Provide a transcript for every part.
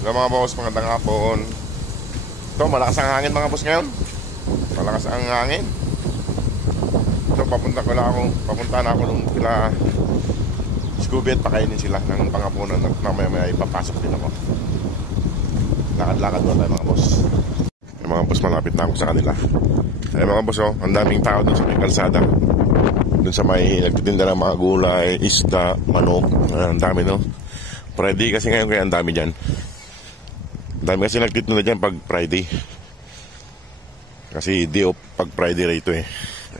Hello mga boss, magandang hapon. Ito, malakas ang hangin mga boss ngayon. Malakas ang hangin. Ito, papunta na ako nung kila Scooby at pakainin sila ng pangapunan at mamaya ipapasok din ako. Lakad-lakad doon tayo mga boss. Mga boss, malapit na ako sa kanila. Ay mga boss, oh, ang daming tao doon sa may kalsada. Doon sa may nagtitinda ng mga gulay, isda, manok. Ang dami, no? Friday kasi ngayon, kaya ang dami dyan. Ang dami kasi nagtitinda dyan pag Friday. Kasi day off pag Friday rito eh.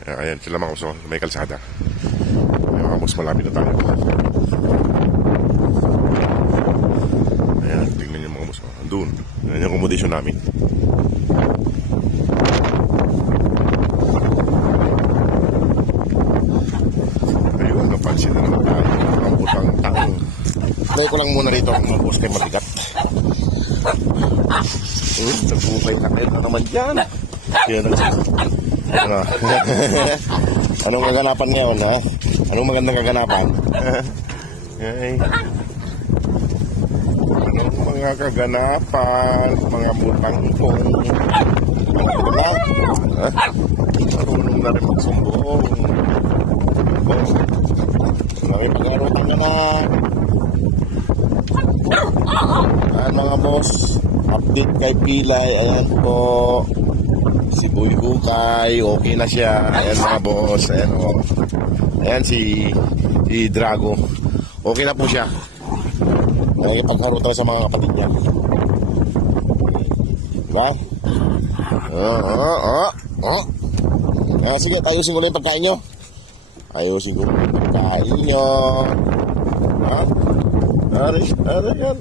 Ayan sila mga boss, oh, may kalsada. Ay mga boss, malapit na tayo. Ayan, tingnan nyo mga boss, oh. Andun, ayan yung accommodation namin. Ayun, napansin na naman tayo. Ang putang taong. Tayo ko lang muna rito mga boss kay mabigat. Nagbukay na kayo na naman dyan. Ano? Anong kaganapan ngayon, ha? Anong magandang kaganapan? Ay. Anong mga kaganapan? Mga butang itong. Marunong na rin magsumbong. Boss. Marami pag-arutan na na. Ayan mga boss. Update kay Pilay. Ayan po. Si Boy Kukay. Okay na siya. Ayan mga boss. Ayan o. Ayan si Drago. Okay na po siya. Nakikipagharutan sa mga kapatid niya. Diba? Sige, ayusin ko lang yung pagkain nyo. Ayusin ko lang yung pagkain nyo. Ha? Ari yan.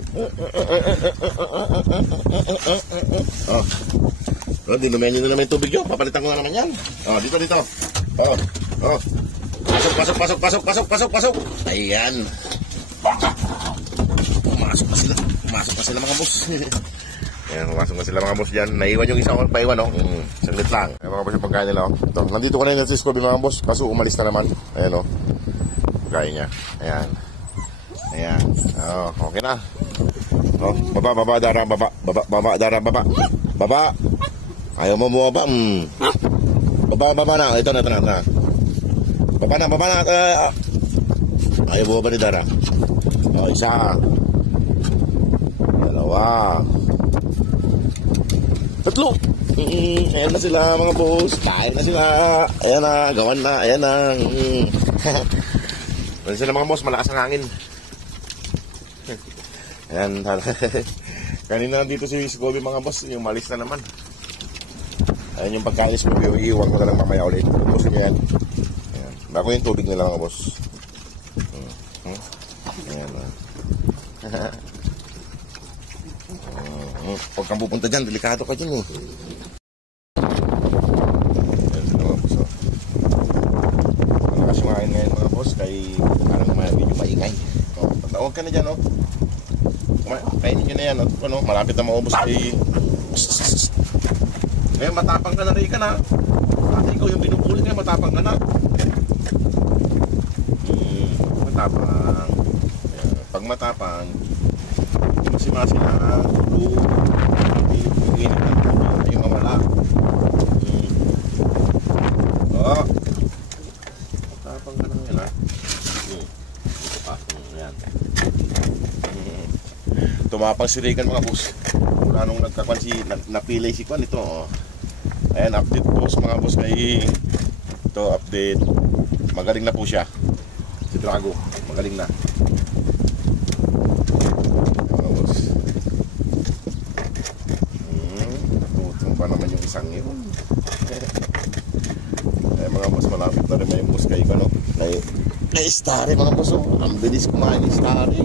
Dinumen nyo na naman yung tubig nyo. Papalitan ko na naman yan. Dito. Pasok. Ayan. Pumasok pa sila mga boss. Ayan, pumasok na sila mga boss dyan. Naiwan yung isang paiwan, oh. Saglit lang. Ayan mga boss yung pagkain nila, oh. Ito, nandito ko na yung Cisco mga boss. Kaso umalis na naman. Ayan, oh. Pagkain niya. Ayan. Okay na. Baba, Dara. Baba. Ayaw mo bumaba. Baba na. Ito na. Baba na. Ayaw bumaba ni Dara. Isa. Dalawa. Tatlo. Ayan na sila mga boss. Kain na sila. Ayan na. Gawan na. Ayan na. Ayan sila mga boss. Malakas ang hangin. Ayan. Kanina dito si Scooby mga boss. Yung malis na naman. Ayan yung pagkain ni Scooby. Iiwan ko na lang mamaya ulit. Pusin nyo yan. Ayan. Bako yung tubig nila mga boss. Ayan. Huwag kang pupunta dyan. Delikado ka dyan eh. Ayan sila mga boss. Malakas yung hangin ngayon mga boss. Kaya parang medyo maingay. Huwag ka na dyan, oh. Kainin nyo na yan, oh. Malapit na maubos kay... Eh, matapang ka na rin ka na. Ate, ikaw yung binubuli kayo, matapang ka na. Matapang. Ayan. Pag matapang, masi-masi na tulo. Init ng tulo. Yung mawala. Matapang ka lang yan, ha. Ito pa. Ayan. Tumapang si Regan mga boss. Mula nung nagkakwan napilay si Kwan ito, oh. Ayan, update po sa mga boss kay ito, update. Magaling na po siya. Si Drago, magaling na. Mga boss. Natutong pa naman yung isang yun. Ayan mga boss, malapit na rin may boss kay Kwan, oh. Na-starry mga boss, oh. Ang bilis kumain ni Starry.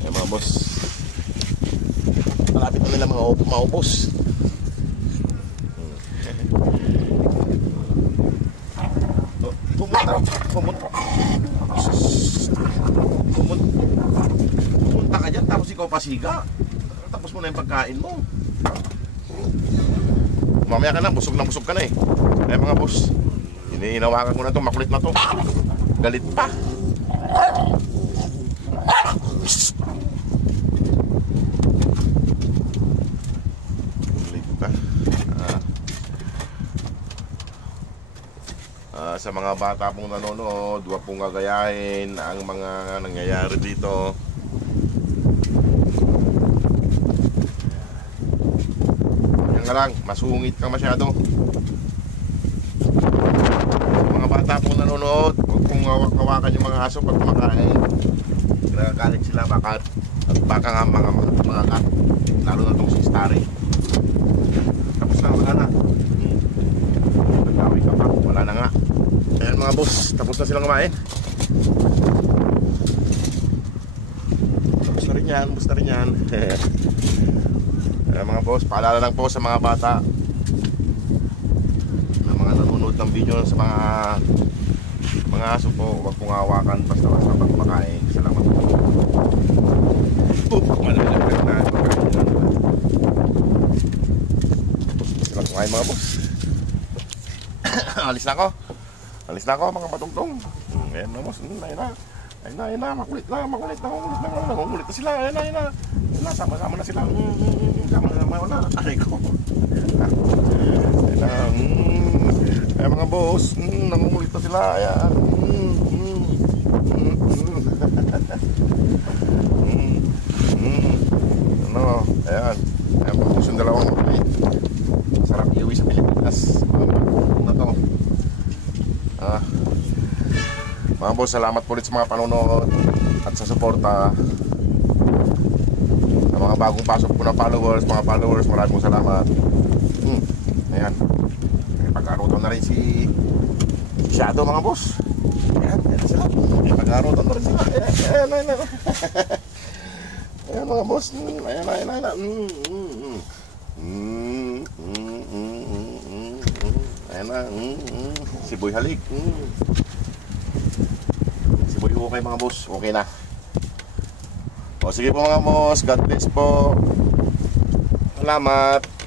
Ayan mga boss. Malapit na nila mga maubos. Pumunta ka dyan tapos ikaw pasiga. Tapos mo na yung pagkain mo. Mamaya ka na, busog ka na eh. Ay mga boss, Hinawakan ko na to, makulit na to. Galit pa. Sa mga bata pong nanonood, huwag pong gagayahin ang mga nangyayari dito. Yan nga lang, masungit ka masyado. Mga bata pong nanonood, huwag pong hawak-hawakan yung mga aso pag kumakain. Nagagalit sila baka nga mga kat, lalo na itong si Starry. Tapos na, wala na. Nagkawin ka pa, wala na nga. Ayan mga boss, tapos na silang kumain. Tapos na rin yan. Ayan mga boss, paalala lang po sa mga bata na mga nanonood ng video sa mga aso po, huwag pong hawakan basta pag kumakain. Salamat po. Malalagay na sila kumain mga boss. Alis na ako mga patungtong. Ayan na boss, ayun na, makulit na sila, ayun na, sama-sama na sila. Sama-sama na, aray ko. Ayun na, ayan mga boss, nangungulit na sila, ayan. Ano, ayan po yung dalawang makulit. Sarap iuwi sa Pilipinas. Na to. Mga boss, salamat po ulit sa mga panonood at sa suporta. Sa mga bagong pasok po na followers, maraming salamat. Ayan, pag-arutan na rin si Shadow mga boss. Ayan sila, pag-arutan na rin sila. Ayan ayan mga boss, ayan na, si Boy halik. Si Boy okay mga boss, okay na. O sige po mga boss, God bless po. Salamat.